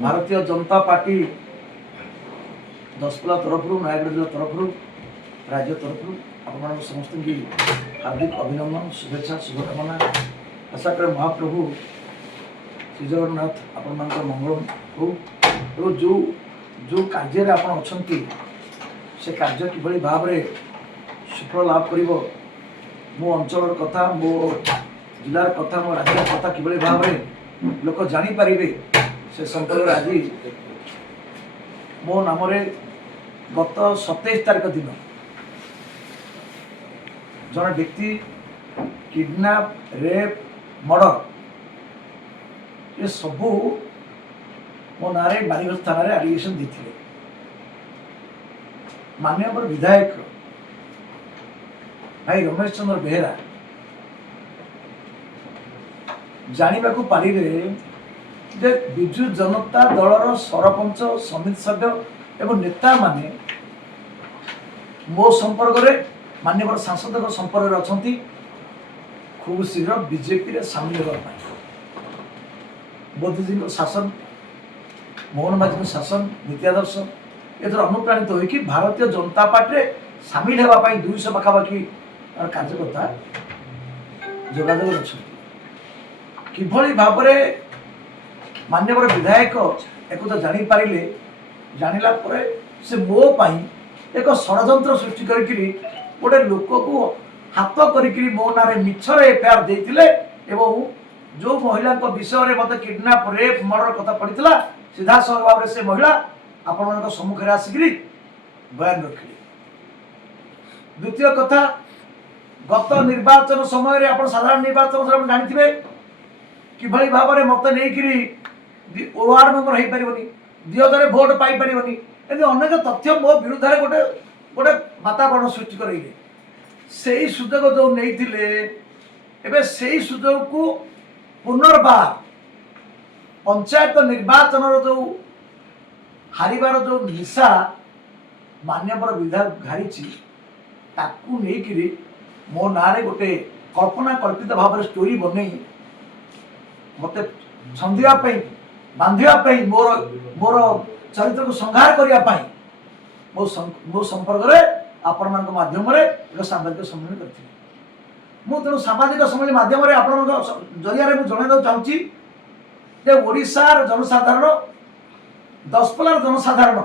Bharatiya Janata party Daspalla तरफ नयागढ़ जिला तरफ राज्य तरफ आप समस्त की हार्दिक अभिनंदन शुभेच्छा शुभकामना आशा करे महाप्रभु श्री जगन्नाथ आपण मंगल हो जो जो कार्य आप से कार्य किभली भाव में सुफल लाभ कर मो अंचल कथा मो जिलार कथा मो राज्य कथा किभली भाव में लोक जापर से संपर्क आज मो नाम गत 27 तारीख दिन जन व्यक्ति किडनैप रेप मर्डर ये सबू मो ना बालीगंज थाना एलिगेशन देते माननीय विधायक भाई रमेश चंद्र बेहेरा जानवा को पारे जे विजु जनता दलर सरपंच समिति सभ्य एवं नेता माने मो संपर्क में माननीय सांसद संपर्क अच्छा खूब शीघ्र बीजेपी रे सामिल होगा मोदी जी शासन मोहन माझी शासन नीति आदर्श एथर अनुप्राणित होगी भारतीय जनता पार्टी सामिल होगापी 200 पाखापाखि कार्यकर्ता जोगाजोग अच्छा किभली भाव में माननीय विधायक एक तो जापारे जानिला से मो एक षड्यंत्र सृष्टि करके गोटे लोक को हाथ करी मो ना मिछर एफआईआर देते एवं जो महिला विषय में मत किडनैप रेप मर्डर कथा पड़ा सीधा सह भाव से महिला आपण सम्मुखें आसिक बयान रखिले। द्वितीय कथा गत निर्वाचन समय आप साधारण निर्वाचन जानते किभली भाव में मत नहीं वार्ड मेंबर हो पारनी 2000 भोट पाई पारनी एमती अनेक तथ्य मो विरुद्ध में गोटे गोटे वातावरण सृष्टि करेंगे से सुजोग जो नहीं से सुजोग को पुनर्बार पंचायत निर्वाचन जो हारिबार जो निशा मान्यवर विधायक घारी मो ना गोटे कल्पना कल्पित भाव में स्टोरी बन मत छंदापी बांधापी मोर मोर चरित्र को संहार करने मो संपर्क में आपण माध्यम एक सांबादिक सम्मेलन करी तेणु सांबादिक सम्मेलन माध्यम आपण जरिया जनईद चाहूँगी ओडिशार जनसाधारण दसपल्लार जनसाधारण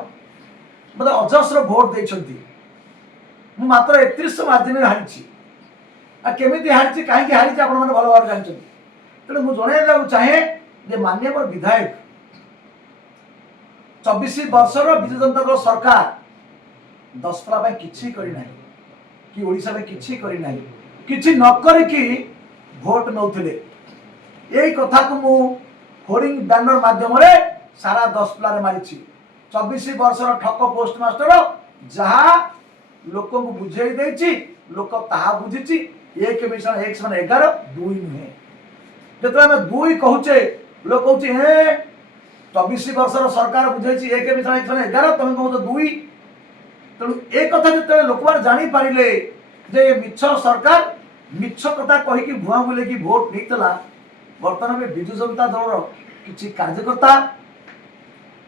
मतलब अजस्र भोट देती मात्र 31 मार्जिन हारी केमी हारी कहीं हारी आप भल भाव जानते तेणु मुझे जनईदा चाहे जे माननीय विधायक 24 वर्षर विजु जनता दल सरकार दसपल्ला किसी करना कि ओडिशा में किसी करना किसी न करिकी भोट नौथिले यही कथा को मु होर्डिंग बैनर माध्यम सारा दसपल्ला मारी 24 वर्षर ठक पोस्टमास्टर जहाँ लोक को बुझे देछि लोक ताहा बुझी 1 मिशन 1 समान 11 2 नुहे जो आम 2 कहचे लोक कहूँ 24 वर्षर सरकार बुझे 1 मिशन 1 समान 11 तुम कह 2 तेणु एक कथा जो लोक मैंने जापारे जे मिछ सरकार मिछ कथा कहीकि भुआ बुले भोट नहीं बर्तमान में विजु जनता दल किसी कार्यकर्ता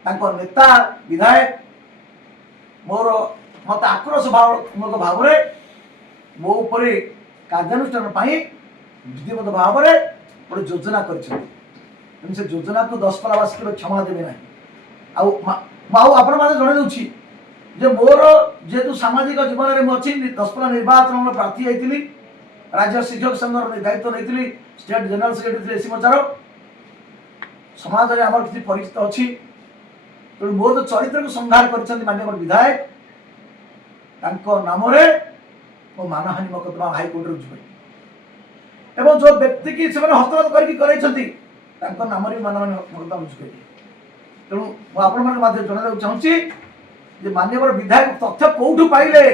नेता विधायक मोर मत आक्रोश भावनात्मक भाव में मो उपर कार्यानुष्ठान विधिवत भाव में गोटे योजना कर योजना को दसपल्लावासी के क्षमा देवे ना आपण जन दूसरी जे मोर जेहेतु सामाजिक जीवन में मुझे दसपल्ला निर्वाचन प्रार्थी होती राज्य शिक्षक संघ दायित्व नहीं स्टेट जनरल सेक्रेटरी एसी मोर्चार समाज में आम किसी परिचित अच्छी तेणु मोर जो चरित्र को संहार कर माननीय विधायक नाम मो मानहानि मकदमा हाईकोर्ट रुजु एवं जो व्यक्ति की से हस्तगत कर नाम मानहानि मकदमा रुजु कर तेणु मुझे जन चाहूँगी जे माननीय विधायक तथ्य कौटू पाइले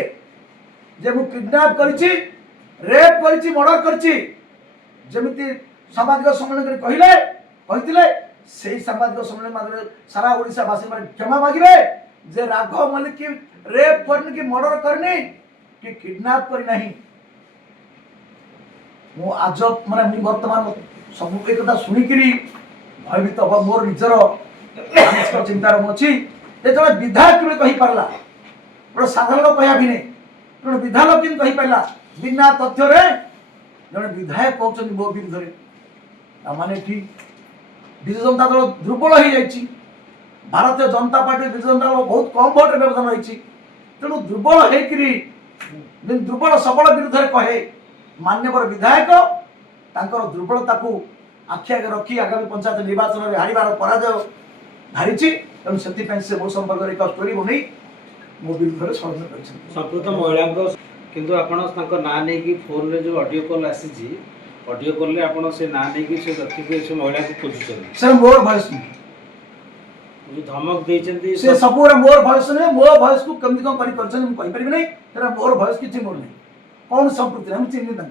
जे मु किडनैप करिछि रेप करिछि मर्डर करिछि जेमिति सामाजिक सम्मेलन कहते से सामाजिक सम्मेलन माध्यम सारा ओडिशा वासी क्षमा मांगे जे राघव मल्लिक की रेप करनी कि मर्डर करनी कि किडनैप करना मु आज माने वर्तमान सब एक शुणिकी भयभीत मोर निजर स्पष्ट चिंतार मुझे ये जो विधायक भी कही पारला गोटे साधारण लोक कह भी नहीं जब विधायक कि कही पारा बिना तथ्य जड़े विधायक कहते मो विरुद्ध माने ठीक विजु जनता दल दुर्बल हो जाए भारतीय जनता पार्टी विजु जनता दल बहुत कम भोट व्यवधान रही तेणु दुर्बल हो दुर्बल सबल विरुद्ध कहे मान्यवर विधायक तांकर दुर्बलता को आखि आगे रखी आगामी पंचायत निर्वाचन में हारिबार पराजय हारी तेणु से मो संपर्क एक स्टोरी बन मो विरुद्ध षड्यंत्र कर संपूर्ण महिला किंतु आपण ना नहीं फोन रे जो ऑडियो कॉल आसी ऑडियो कॉल आपण से ना नहीं से व्यक्ति को से महिला को खोजुछन से मोर वॉइस जो धमक देचंती से सब मोर वॉइस ने मो वॉइस को कम कम करी करछन हम कहि परिबे नै तेरा मोर वॉइस किछि मोर नै कोन संपत्ति हम चिन्ह ता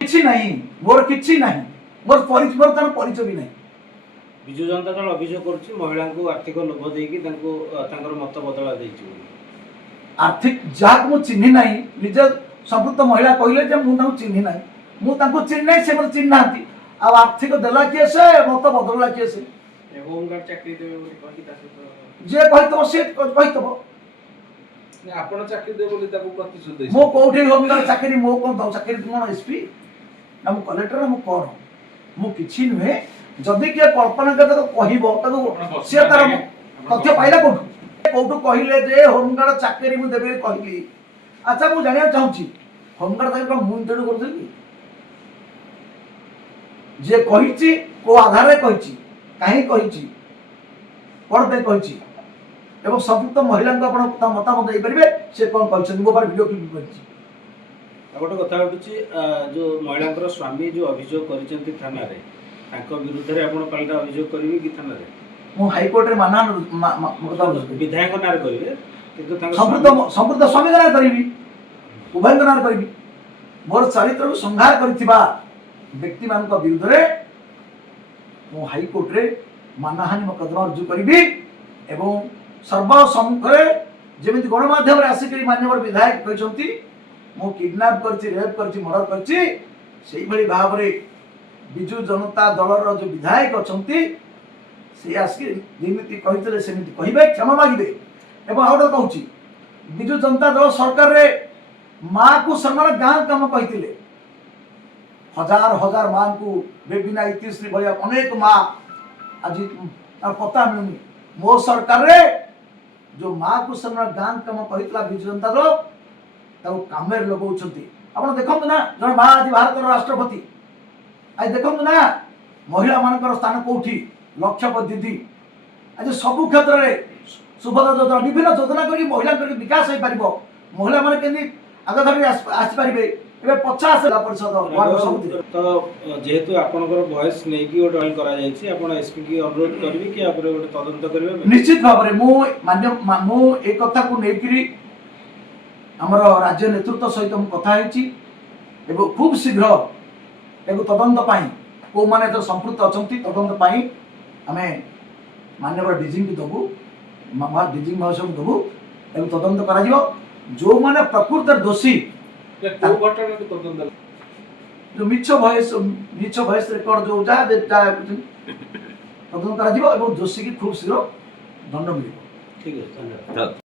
किछि नहीं मोर किछि नहीं मोर परिचय तार परिचय भी नहीं विजु जनता दल अभियोग करछि महिला को आर्थिक लोभ देकी तांको तांकर मत बदला देछि आर्थिक जाक मु चिन्ह नहीं निज संपुक्त महिला कहले जे मु तांको चिन्ह नहीं मु तांको चिन्ह नहीं से मत चिन्ह नांती आ आर्थिक देला किए से मत बदलला किए से होमगार्ड चाकरी देबे बोली कहि तासे जे कहितबो से कहितबो ने आपण चाकरी देबे बोली ताको प्रतिशोध देछि मो कोठी होमगार्ड चाकरी मो कोन दौ चाकरी कोन एसपी ना मु कलेक्टर मु कोन मु किछि नुहे जदि के कल्पना के तक कहिबो तक से तार तथ्य पाइला कोठु कहिले जे होमगार्ड चाकरी मु देबे कहली अच्छा मु जानिया चाहूची होमगार्ड चाकरी मु इंटरव्यू करथि जे कहिछि को आधार रे कहिछि काहे कहिछि कोन पे कहिछि एवं संपुक्त महिला को आपण मतामत दे परिबे से कोन कहिछि मो पर वीडियो क्लिप करिछि गोटे कथा उठुछि जो महिला स्वामी जो अभियोग करिसेंती थाना रे तांको विरुद्ध रे आपण पलटा अभियोग करिवे कि थाना रे मु हाई कोर्ट रे माना विधायक नार करिवे किंतु संपूर्ण स्वामी नार करिवि उभय नार करिवि मोर चरित्र को संहार करथिबा व्यक्ति मान को विरुद्ध रे मु हाई कोर्ट रे मानहानि मुकदमा रुजु करिवि एवं सर्व सम्मुख रे जेमिति गणमाध्यम रे आसी करी मान्यवर विधायक कहचंती मु किडनैप करछि रेप करछि मर्डर करछि सेही भली भाव रे बिजु जनता दल रो जो विधायक अछंती से आसी जेमिति कहितले सेमिति कहिबे क्षमा मागिबे एवं आउट कहूची बिजु जनता दल सरकार रे मां को सम्मान गां काम कहितले हजार हजार मां को बेबिना इतिश्री भलिया अनेक मां आज पता मिलुनी मो सरकार रे जो मां को सम्मान गां काम कहितला बिजु जनता दल ताऊ कामेर लगौछंती आपण देखंतु ना जण मां आज भारत राष्ट्रपति आज देखंतु ना महिला मानकर स्थान कोठी लक्ष्यपति दीदी आज सब क्षेत्र में सुभद्रा योजना विभिन्न योजना करी महिला विकास हो पार महिला माने केंदी आगे धरी आसी पारिबे एबे 50 जिला परिषद वार्ड सब तो जेहेतु आपनकर वॉइस नै कि ओट ऑयल करा जायछि आपण एसपी की अनुरोध करबी कि आपरे ओट तदंत करबे निश्चित भाव रे मु एक कथा को नेकरी हमर राज्य नेतृत्व सहित हम कथा हेछि एबो खूब शीघ्र एगो तदंत पाई को माने तो संपृक्त अछंती तदंत पाई हमें मान्यवर डीजी को दबु मामा डीजी महाशय को दबु एगो तदंत करा जिवो जो माने प्रकृत दोषी को घटना को तदंत जो मिछ भॉइस रिकॉर्ड जो जा तदंत करा जिवो एवं दोषी की खूब शीघ्र दंड मिलिबो ठीक है धन्यवाद।